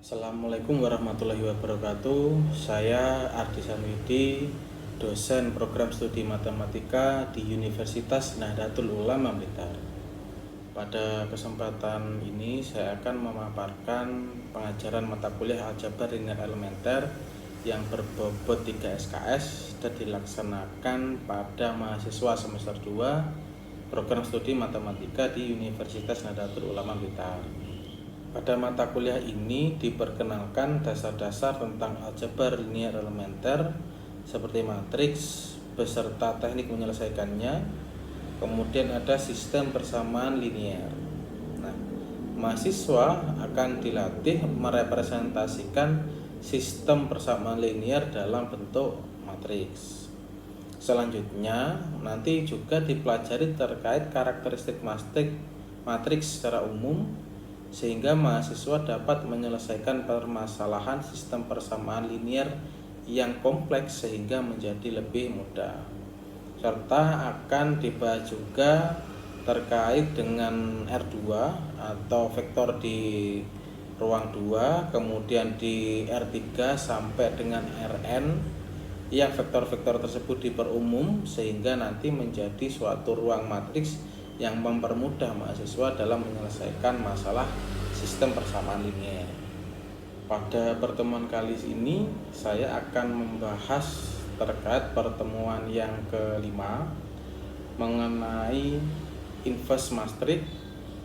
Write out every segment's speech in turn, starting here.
Assalamualaikum warahmatullahi wabarakatuh. Saya Ardi Sanwidi, dosen program studi matematika di Universitas Nahdlatul Ulama Blitar. Pada kesempatan ini saya akan memaparkan pengajaran mata kuliah aljabar linear elementer yang berbobot 3 SKS dan dilaksanakan pada mahasiswa semester 2 program studi matematika di Universitas Nahdlatul Ulama Blitar. Pada mata kuliah ini diperkenalkan dasar-dasar tentang aljabar linear elementer seperti matriks beserta teknik menyelesaikannya. Kemudian ada sistem persamaan linear. Nah, mahasiswa akan dilatih merepresentasikan sistem persamaan linear dalam bentuk matriks. Selanjutnya, nanti juga dipelajari terkait karakteristik matriks secara umum, sehingga mahasiswa dapat menyelesaikan permasalahan sistem persamaan linear yang kompleks sehingga menjadi lebih mudah. Serta akan dibahas juga terkait dengan R2 atau vektor di ruang 2, kemudian di R3 sampai dengan Rn yang vektor-vektor tersebut diperumum sehingga nanti menjadi suatu ruang matriks yang mempermudah mahasiswa dalam menyelesaikan masalah sistem persamaan linear. Pada pertemuan kali ini saya akan membahas terkait pertemuan yang kelima mengenai inverse matrix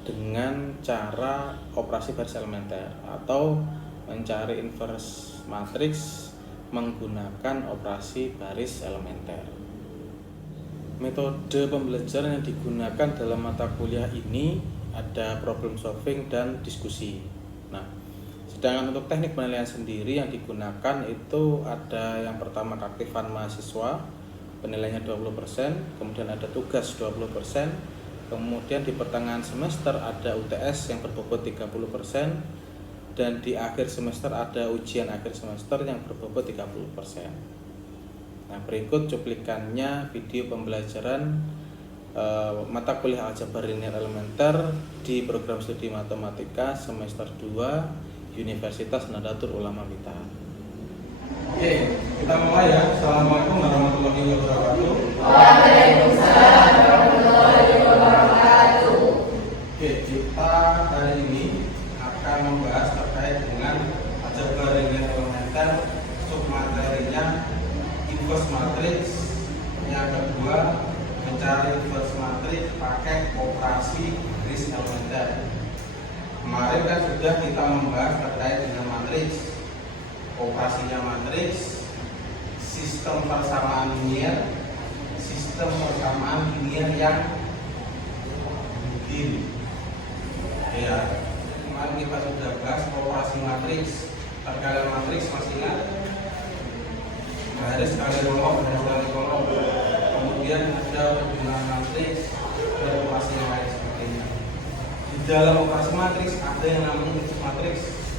dengan cara operasi baris elementer atau mencari inverse matrix menggunakan operasi baris elementer. Metode pembelajaran yang digunakan dalam mata kuliah ini ada problem solving dan diskusi. Nah, sedangkan untuk teknik penilaian sendiri yang digunakan itu ada yang pertama keaktifan mahasiswa, penilaiannya 20%, kemudian ada tugas 20%, kemudian di pertengahan semester ada UTS yang berbobot 30%, dan di akhir semester ada ujian akhir semester yang berbobot 30%. Nah, berikut cuplikannya video pembelajaran mata kuliah aljabar linear elementer di program studi matematika semester 2 Universitas Nahdlatul Ulama Blitar. Oke, kita mulai ya. Assalamualaikum warahmatullahi wabarakatuh. Waalaikumsalam warahmatullahi wabarakatuh. Oke, kita hari ini akan membahas terkait dengan aljabar linear elementer, submaterinya inverse matrix, yang kedua mencari inverse matrix pakai operasi baris elementer. Kemarin kan sudah kita membahas terkait dengan matriks, operasinya matriks, sistem persamaan linear yang begini. Ya, kemarin kita sudah bahas operasi matriks, terkait matriks masih ingat? Baris kali kolom, kemudian ada hubungan matriks dan operasi yang lain sebagainya. Di dalam operasi matriks ada yang namanya inverse matriks,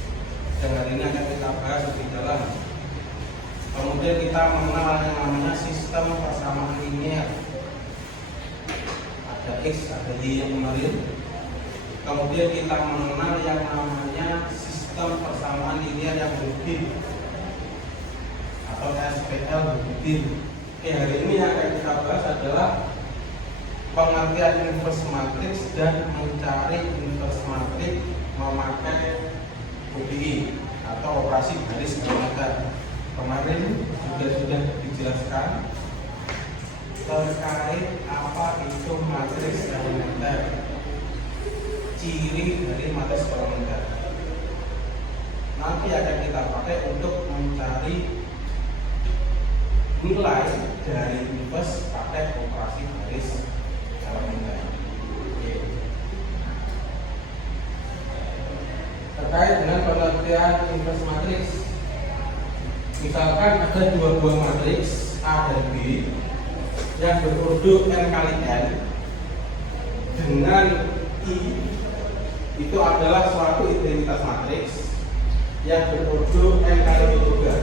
yang hari ini akan kita bahas lebih dalam. Kemudian kita mengenal yang namanya sistem persamaan linear. Ada X, ada Y yang kemarin. Kemudian kita mengenal yang namanya sistem persamaan linear yang rutin atau SPL rutin. Hari ini yang akan kita bahas adalah pengertian inverse matrix dan mencari inverse matrix memakai OBI atau operasi baris elementer. Kemarin sudah dijelaskan terkait apa itu matriks elementer, ciri dari matriks elementer. Nanti akan kita pakai untuk mencari nilai dari inverse pakai operasi baris elementer. Terkait dengan pengertian inverse matrix, misalkan ada dua buah matriks A dan B yang berproduk n kali n dengan I, itu adalah suatu identitas matriks yang berproduk n kali I juga.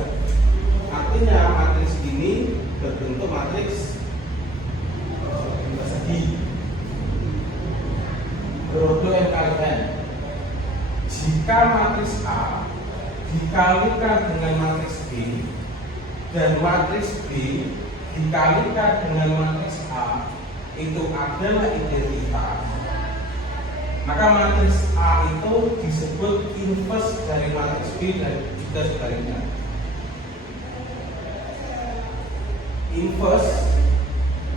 Artinya matriks ini berbentuk matriks persegi berproduk n kali n. Jika matriks A dikalikan dengan matriks B dan matriks B dikalikan dengan matriks A itu adalah identitas, maka matriks A itu disebut inverse dari matriks B dan juga sebaliknya. Inverse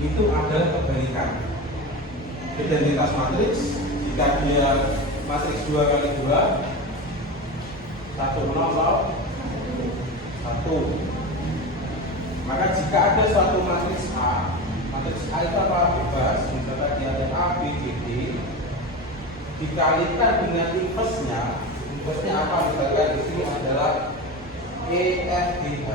itu adalah kebalikan identitas matriks. Jika dia matriks 2 kali 2 1 0 1, maka jika ada suatu matriks A itu apa? Bebas, misalnya dia ada A, B, C, D, dikalikan dengan inverse-nya apa? Misalnya di sini adalah E, F, G, H,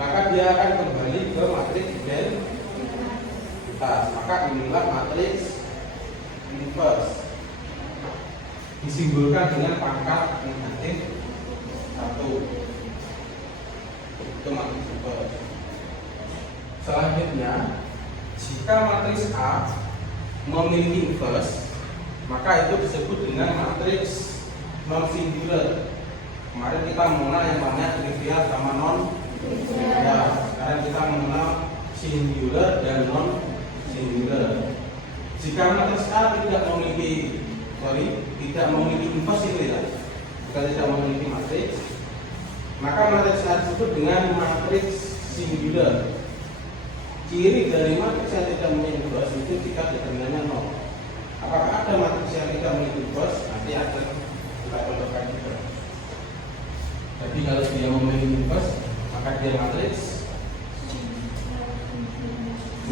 maka dia akan kembali ke matriks identitas. Maka inilah matriks inverse, disimbolkan dengan pangkat negatif 1. Itu matriks inverse. Selanjutnya, jika matriks A memiliki inverse, maka itu disebut dengan matriks non singular. Kemarin kita mengenal yang namanya trivial sama non trivial. Sekarang kita mengenal singular dan non singular. Jika matriks A tidak memiliki inverse itu ya, jika tidak memiliki matriks, maka matriks A disebut dengan matriks singular. Ciri dari matriks yang tidak memiliki inverse itu jika determinannya 0. Apakah ada matriks yang tidak memiliki inverse? Nanti ada kita contohkan juga. Jadi kalau dia memiliki inverse, maka dia matriks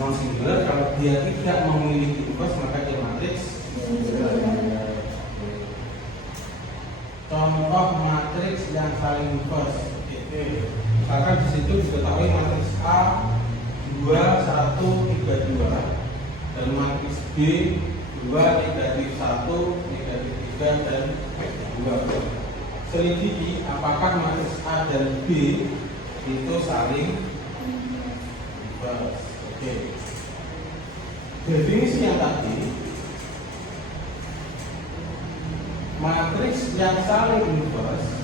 non singular. Kalau dia tidak memiliki inverse, maka dia matriks singular. Contoh matriks yang saling inverse. Misalkan di situ diketahui matriks A 2, 1, 3, 2 dan matriks B 2, negatif 1, negatif 3 dan 2. Selidiki apakah matriks A dan B itu saling inverse. Oke. Definisi yang tadi, matriks yang saling inverse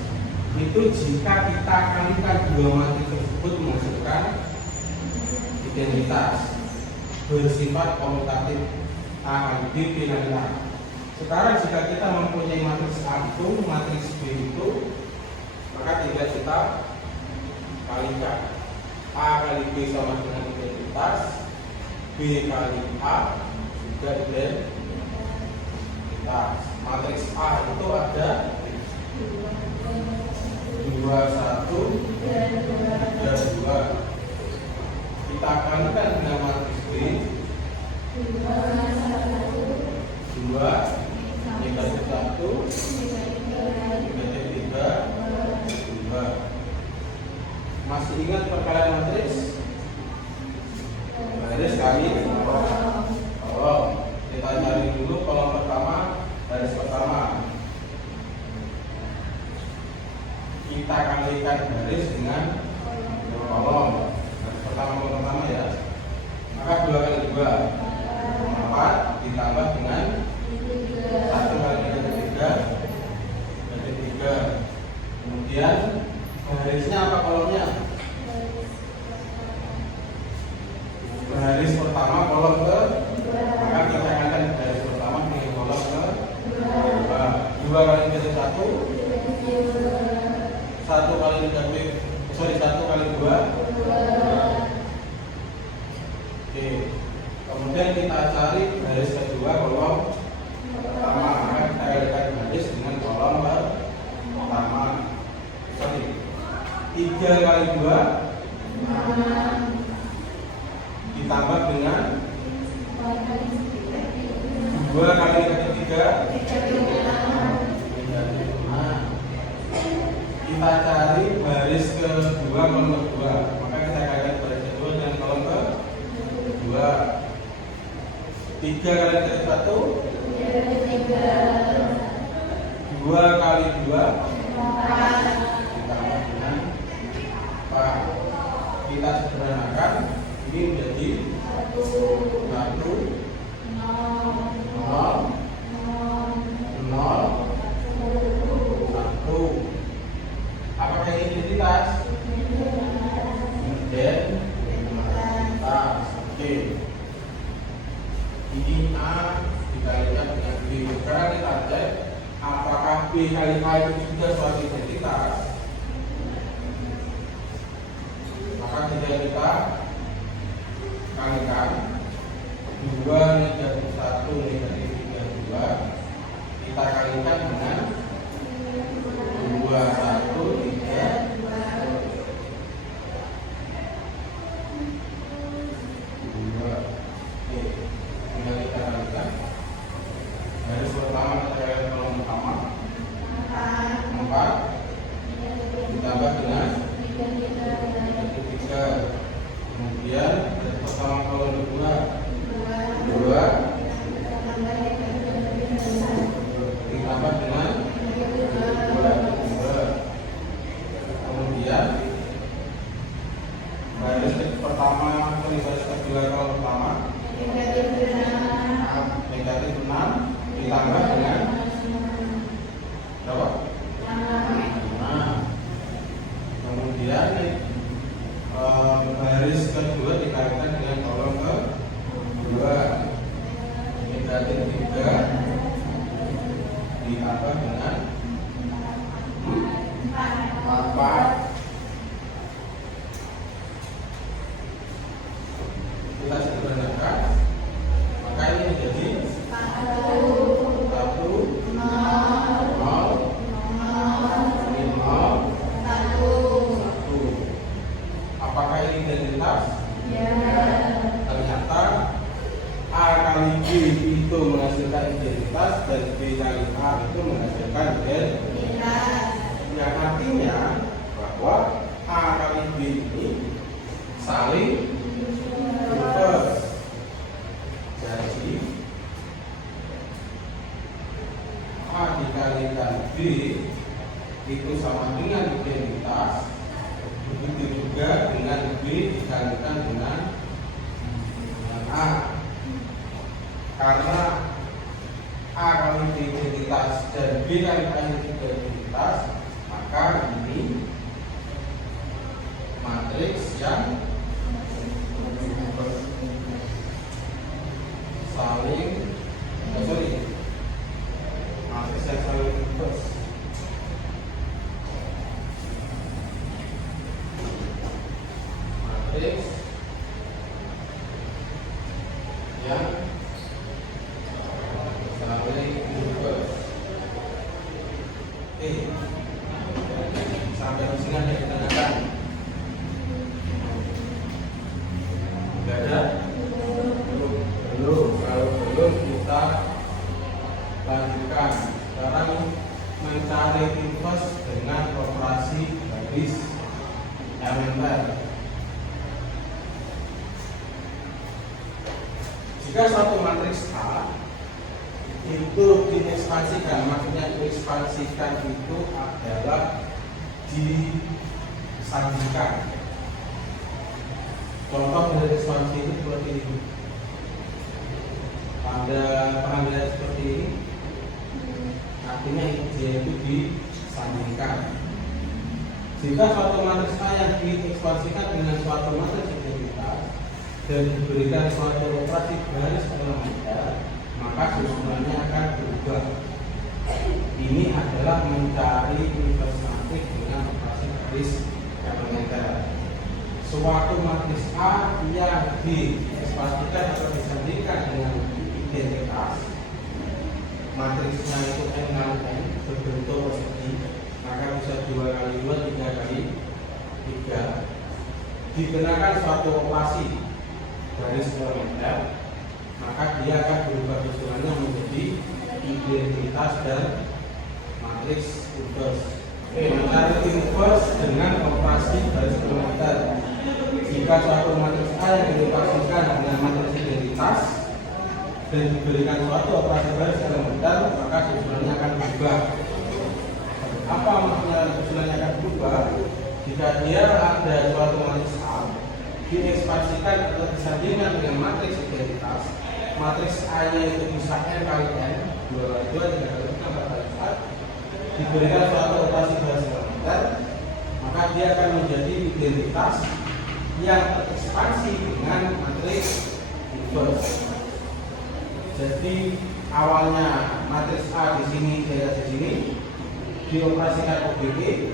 itu jika kita kalikan dua matriks tersebut menghasilkan identitas bersifat komutatif A kali B, B kali A. Sekarang jika kita mempunyai matriks A itu, matriks B itu, maka tinggal kita kalikan. A kali B sama dengan identitas, B kali A juga identitas. Matriks A itu ada 2, 1, 3, 2. Kita kalikan dengan matriks B 2, negatif 1, negatif 3, 2. Masih ingat perkalian matriks? Baris kali kolom. Kita cari dulu kolom pertama, baris pertama. Kita kalikan baris dengan kolom. Pertama ya, maka 2 kali 2 4 ditambah dengan 1 kali negatif 3. Kemudian barisnya apa kolomnya? Baris pertama kolom ke, maka kita akan baris pertama dengan kolom ke 2 kali negatif 1 kali negatif 1 kali 2. Oke. Kemudian kita cari baris kedua kolom pertama, maka kita kalikan baris dengan kolom pertama. 3 kali 2 ditambah dengan 2 kali negatif 3. Kita cari baris kedua kolom kedua, maka kita kalikan baris kedua dengan kolom kedua. 3 kali negatif 1 2 kali 2 ditambah dengan 4. Kita sederhanakan, ini menjadi 1 0 0 1. kali A itu juga suatu identitas, maka jika kita kalikan 2 negatif 1 negatif 32, kita kalikan dengan 2 1 3 2. Oke, tinggal kita kalikan. Garis pertama kita kalikan kolom pertama 4 ditambah dengan negatif 3. Kemudian garis pertama kolom kedua 2 ditambah dengan 2. Kemudian garis pertama garis kedua kolom pertama negatif 6 ditambah dengan berapa? 5. Kemudian garis kedua dikalikan dengan kolom kedua negatif 3 ditambah dengan 4. Kita sederhanakan, maka ini menjadi 1 0 0 1. Apakah ini identitas? Ternyata A kali B itu menghasilkan identitas dan B kali A itu menghasilkan identitas. Yang artinya bahwa A kali B ini saling inverse. Jadi A dikalikan B itu sama dengan identitas. Begitu juga dengan B dikalikan dengan A. Karena A kali B identitas dan B kali A juga identitas, maka ini matriks yang saling matriks yang saling inverse. Matriks yang saling inverse. Sampai di sini ada keterangan. Enggak ada? Belum. Kalau belum kita lanjutkan. Sekarang mencari inverse dengan operasi garis elementer. Jika suatu matriks A itu diekspansikan, maksudnya diekspansikan itu adalah disandingkan. Contoh dari ekspansi itu seperti ini. Pada pengambilan seperti ini, artinya dia itu disandingkan. Jika suatu matriks A yang diekspansikan dengan suatu matriks identitas dan diberikan suatu operasi garis elementer, maka susunannya akan berubah. Ini adalah mencari inverse matriks dengan operasi garis elementer. Suatu matriks A yang diekspansikan atau disandingkan dengan identitas, matriksnya itu n kali n berbentuk persegi, maka bisa 2 kali 2 3 kali 3. Dikenakan suatu operasi garis elementer, maka dia akan berubah susunannya menjadi identitas dan matriks inverse. Mencari inverse dengan operasi garis elementer. Jika suatu matriks A yang dioperasikan dengan matriks identitas dan diberikan suatu operasi garis elementer, maka susunannya akan berubah. Apa maksudnya susunannya akan berubah? Jika dia ada suatu matriks A diekspansikan atau disandingkan dengan matriks identitas, matriks A nya itu bisa n kali n, 2 kali 2, 3 kali 3, 4 kali 4, diberikan suatu operasi garis elementer, maka dia akan menjadi identitas yang terekspansi dengan matriks inverse. Jadi awalnya matriks A di sini, di sini, dioperasikan OBG,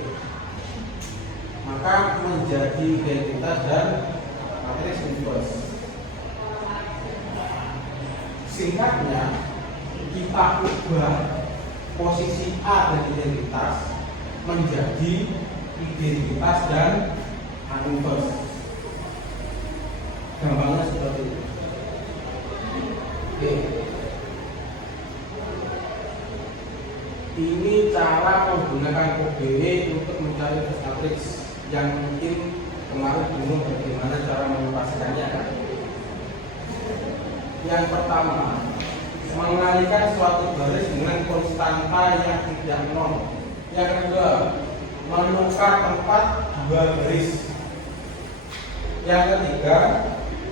maka menjadi identitas dan matriks inverse. Singkatnya, kita ubah posisi A dan identitas menjadi identitas dan inverse. Gampangnya seperti itu. Oke. Ini cara menggunakan OBW untuk mencari matriks yang mungkin kemarin bingung bagaimana cara mengoperasikannya kan? Yang pertama, mengalihkan suatu baris dengan konstanta yang tidak nol. Yang kedua, menukar tempat dua baris. Yang ketiga,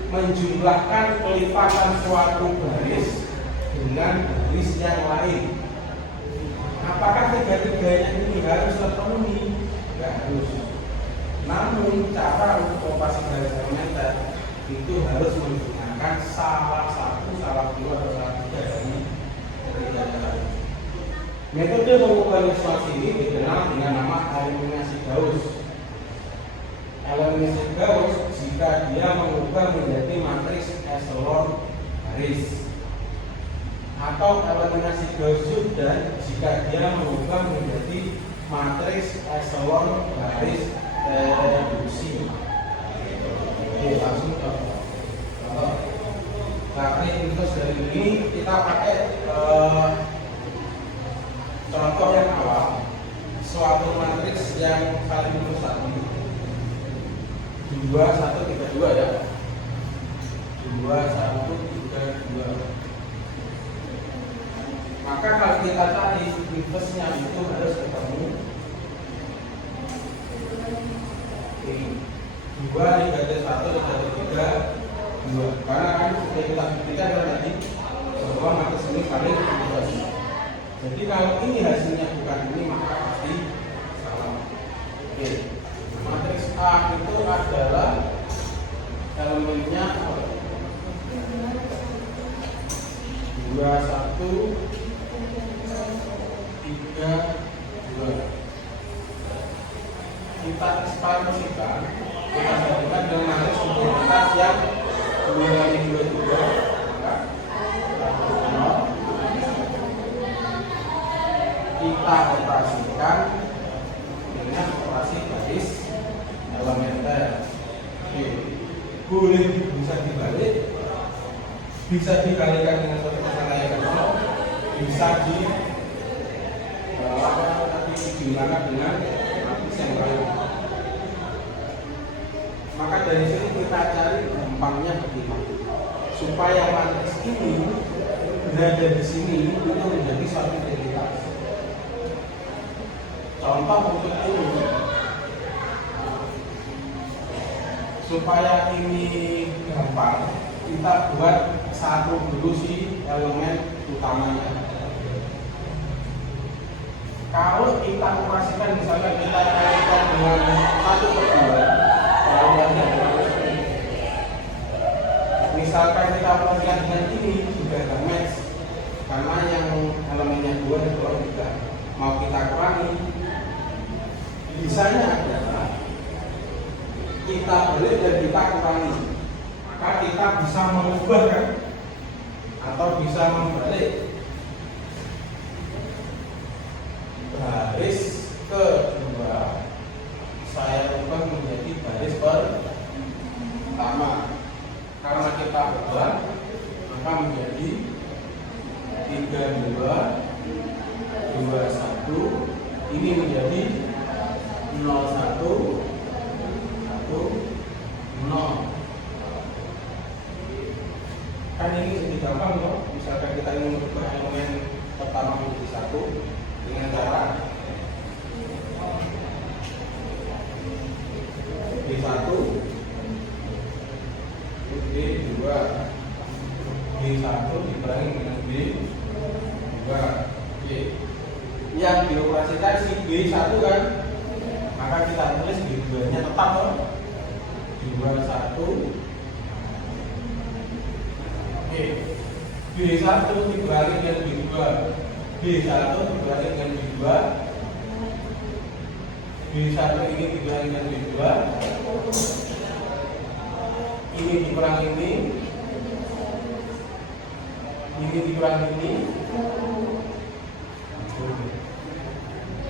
menjumlahkan kelipatan suatu baris dengan baris yang lain. Apakah tiga-tiganya ini harus terpenuhi? Tidak harus. Namun cara untuk operasi garis elementer itu harus menggunakan salah satu, salah dua, atau salah tiga dari ketiga tadi. Metode pengukuran isolasi ini dikenal dengan nama eliminasi Gauss. Eliminasi Gauss jika dia mengubah menjadi matriks eselon baris, atau eliminasi Gauss juga jika dia mengubah menjadi matriks eselon baris reduksi. Oke, langsung ke contoh. Nah, ini terus dari ini kita pakai contoh yang awal, suatu matriks yang saling menyatu 2, 1, 3, 2 ya. 2, 1, 3, 2. Maka kalau kita cari inverse-nya itu harus ketemu 2 digaris 1 digaris 3 2. Karena kan kita buktikan tadi bahwa matriks ini saling inverse. Jadi kalau ini hasilnya bukan ini, maka pasti salah. Oke. Matriks A itu adalah elemennya 2, 1, 3, 2. Kita ekspansikan, kita jadikan dengan matriks identitas yang 2 dari 2 juga, maka 0. Kita operasikan dengan operasi baris elementer. Boleh bisa dibalik, bisa dikalikan dengan suatu kata yang 0, bisa dijumlahkan dengan matriks yang lain. Maka dari sini kita cari gampangnya bagaimana supaya matriks ini berada di sini untuk menjadi suatu identitas. Contoh untuk ini, supaya ini gampang, kita buat satu dulu si elemen utamanya. Kalau kita operasikan, misalnya kita kaitkan dengan 1/2, lalu ada misalkan kita operasikan dengan ini juga ada match, karena yang elemennya 2 dan 3 mau kita kurangi, bisanya adalah kita balik dan kita kurangi, maka kita bisa mengubah kan, atau bisa membalik baris kedua saya ubah menjadi baris pertama. Karena kita ubah, maka menjadi 3, 2, 2, 1. Ini menjadi 0, 1, 1, 0. Kan ini lebih gampang loh. Misalkan kita ingin mengubah elemen pertama menjadi 1 dengan cara B1, B2, B1 dikurangi dengan B2. Oke. Yang dioperasikan si B1 kan, maka kita tulis B2 nya tetap loh, 2, 1. Oke. B1 dikurangi dengan B2, B1 dikurangi dengan B2, B1 ini dikurangi dengan B2, ini dikurangi ini dikurangi ini.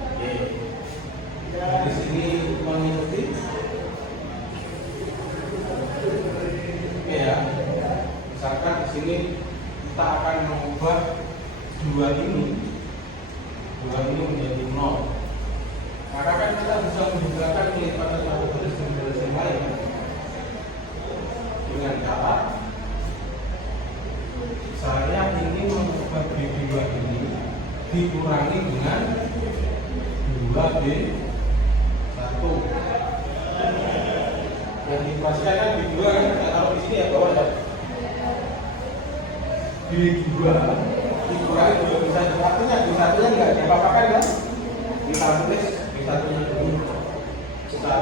Oke. Di sini mengikuti. Oke ya. Misalkan di sini kita akan mengubah dua ini menjadi 0. Maka kan kita bisa menggunakan kelipatan satu baris dengan baris yang lain dengan cara saya ingin mengubah B2 ini dikurangi dengan 2B1. Yang dipastikan kan B2 kan kita taruh di sini ya bawah ya. B2 dikurangi 2B1. Artinya B1-nya enggak diapa-apakan kan? Kita tulis B1-nya dulu. 1 1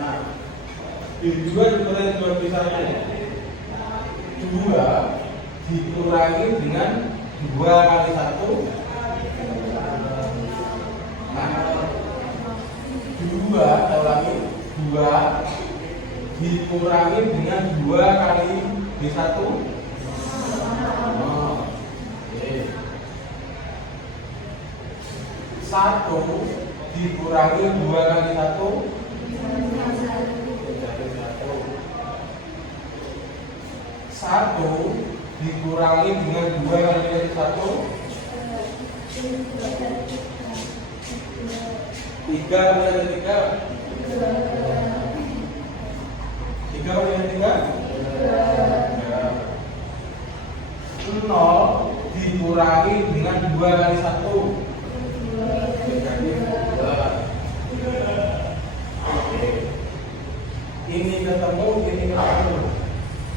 Nah, B2 dikurangi 2B1. 2 dikurangi dengan 2 kali 1. Nah, 2 saya ulangi, 2 dikurangi dengan 2 kali B1. Oke. 1 dikurangi 2 kali 1. 1 dikurangi dengan 2 kali 1. 3 kali 3. 3 kali 3. 0 dikurangi dengan 2 kali 1. Ini ketemu, ini ketemu.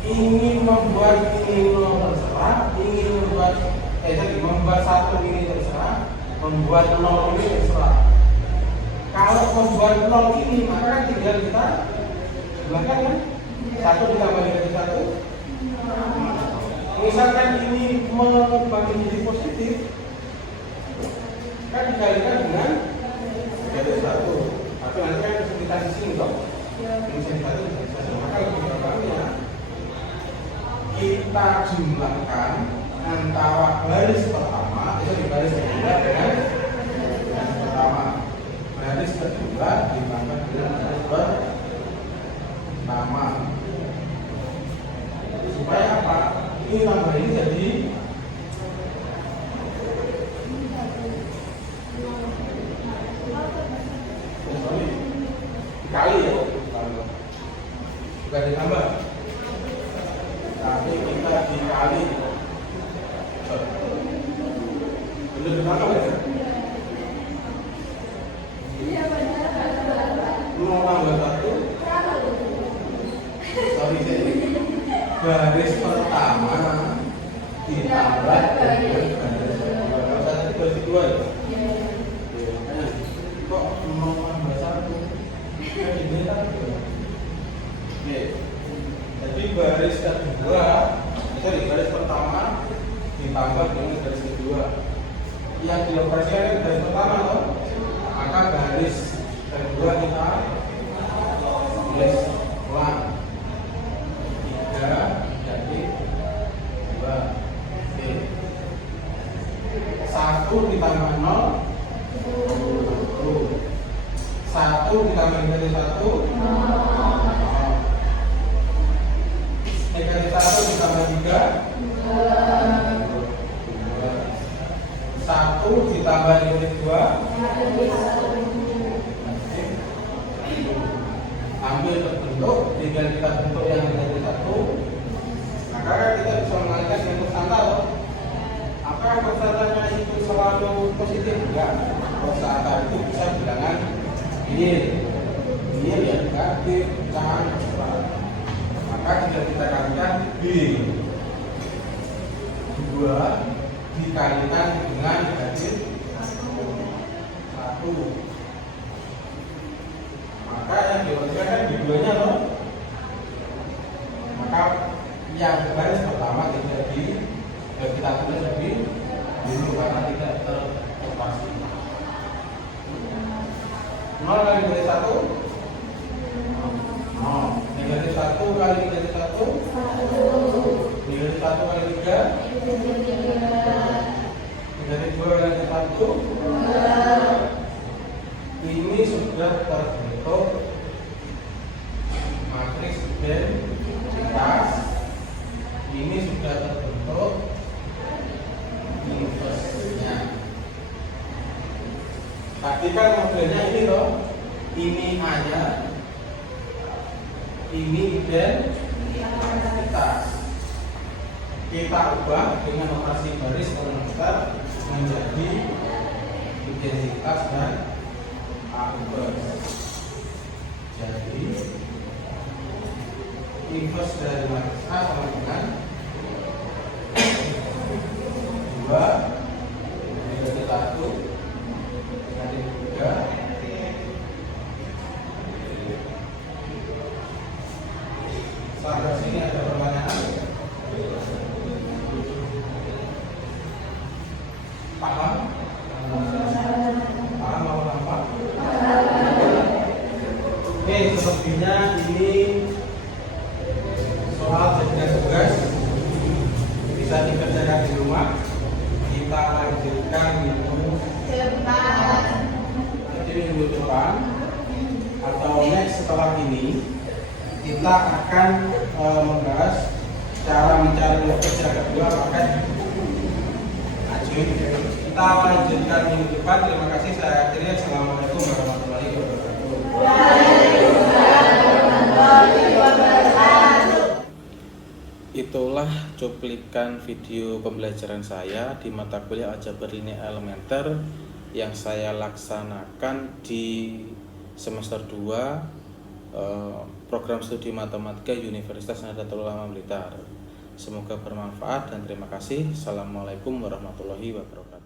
Ingin membuat ini 0 terserah, membuat 1 ini terserah, membuat 0 ini terserah. Kalau membuat 0 ini maka tinggal kita belakang kan 1 ditambah dengan 1. Misalkan ini mengubah menjadi positif, kan dikalikan dengan garis 1. Tapi nanti kan kita di sini dong. Ini 1 maka lebih gampangnya kita jumlahkan antara baris pertama itu di baris kedua dengan baris pertama. Baris kedua ditambah dengan baris pertama. Supaya apa? Ini tambah ini jadi dikali ya, bukan ditambah. Tapi kita dikali. Benar ditambah ya? 0 tambah 1. Sorry, baris pertama ditambah dengan baris kedua. Kalau tadi baris kedua ya? Kok 0 tambah 1? Ini tadi. Oke. Jadi baris kedua, baris pertama ditambah dengan baris kedua. Yang dioperasikan baris pertama loh. Maka baris kedua kita tulis ulang. 3 jadi 2. Oke. 1 ditambah 0 1 ditambah dari 1 negatif 1 ditambah 3 1 ditambah negatif 2 ambil bentuk, tinggal kita bentuk yang negatif 1. Maka kita bisa mengalihkan yang tersangka loh. Apakah persentanya itu selalu positif? Enggak. Persangka itu bisa bilangan ini ya negatif, pecahan. Maka jika kita kalikan B 2 dikalikan dengan negatif 1, maka yang dioperasikan kan B2-nya loh. Maka yang baris pertama kita tulis lebih Ini karena tidak terpasti. 0 kali negatif 1 0. Negatif 1 kali negatif 1 negatif 1 kali 3 negatif 2 kali negatif 1. Ini sudah terbentuk matriks identitas. Ini sudah terbentuk inverse-nya. Tadi kan modelnya ini loh, ini A-nya, ini identitas. Kita ubah dengan operasi baris konektor menjadi identitas dan A inverse. Jadi inverse dari matriks A sama dengan 2 negatif 1 negatif 3. Sampai sini ada pertanyaan? Paham? Paham apa? Oke, selebihnya ini soal jadikan tugas bisa dikerjakan di rumah. Kita lanjutkan minggu depan atau next setelah ini kita akan membahas cara mencari kerja kedua pakai ajuin. Kita lanjutkan minggu depan. Terima kasih. Saya akhiri. Assalamualaikum warahmatullahi wabarakatuh. Itulah cuplikan video pembelajaran saya di mata kuliah Aljabar Linear Elementer yang saya laksanakan di semester 2 program studi matematika Universitas Nahdlatul Ulama Blitar. Semoga bermanfaat dan terima kasih. Assalamualaikum warahmatullahi wabarakatuh.